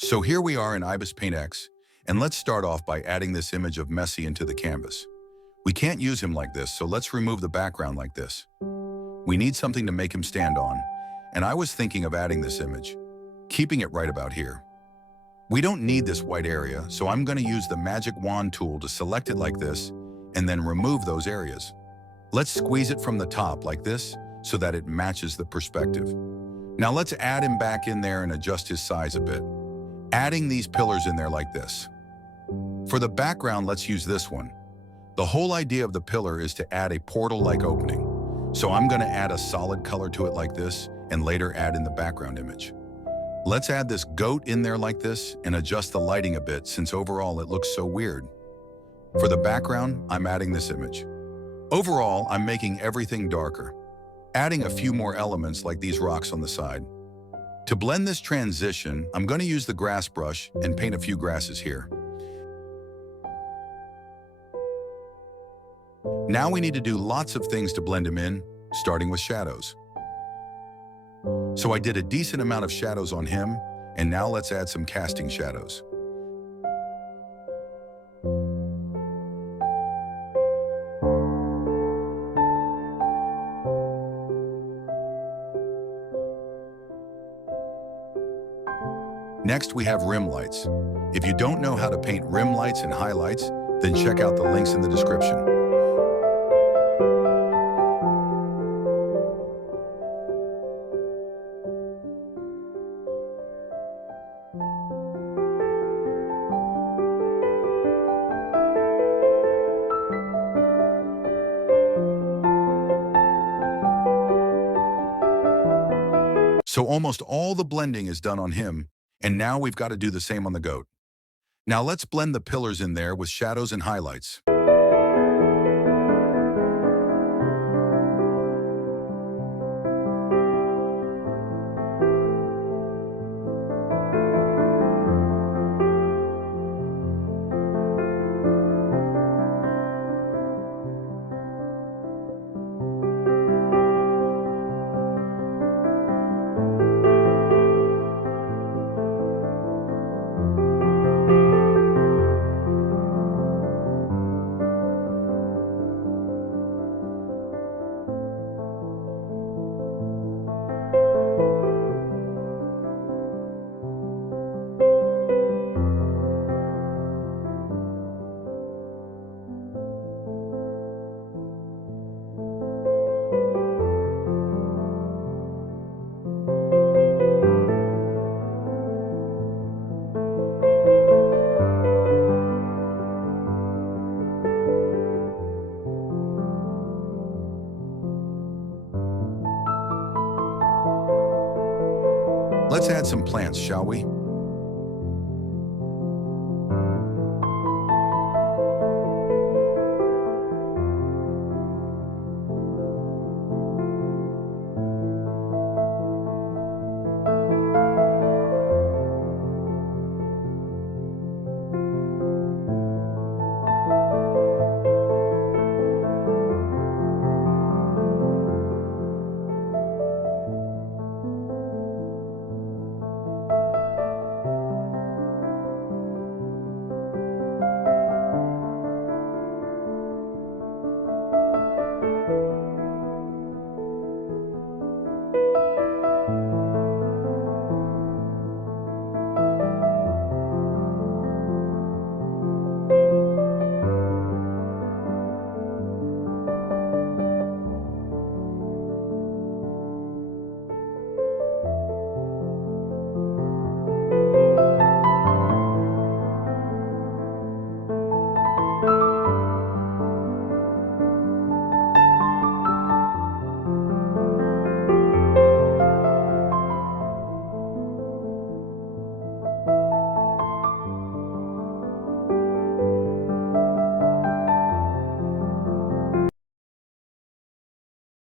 So here we are in Ibis Paint X, and let's start off by adding this image of Messi into the canvas. We can't use him like this, so let's remove the background like this. We need something to make him stand on, and I was thinking of adding this image, keeping it right about here. We don't need this white area, so I'm going to use the magic wand tool to select it like this, and then remove those areas. Let's squeeze it from the top like this, so that it matches the perspective. Now let's add him back in there and adjust his size a bit, adding these pillars in there like this. For the background, let's use this one. The whole idea of the pillar is to add a portal-like opening. So I'm going to add a solid color to it like this, and later add in the background image. Let's add this goat in there like this and adjust the lighting a bit since overall it looks so weird. For the background, I'm adding this image. Overall, I'm making everything darker, adding a few more elements like these rocks on the side. To blend this transition, I'm going to use the grass brush and paint a few grasses here. Now we need to do lots of things to blend him in, starting with shadows. So I did a decent amount of shadows on him, and now let's add some casting shadows. Next, we have rim lights. If you don't know how to paint rim lights and highlights, then check out the links in the description. So almost all the blending is done on him, and now we've got to do the same on the goat. Now let's blend the pillars in there with shadows and highlights. Let's add some plants, shall we?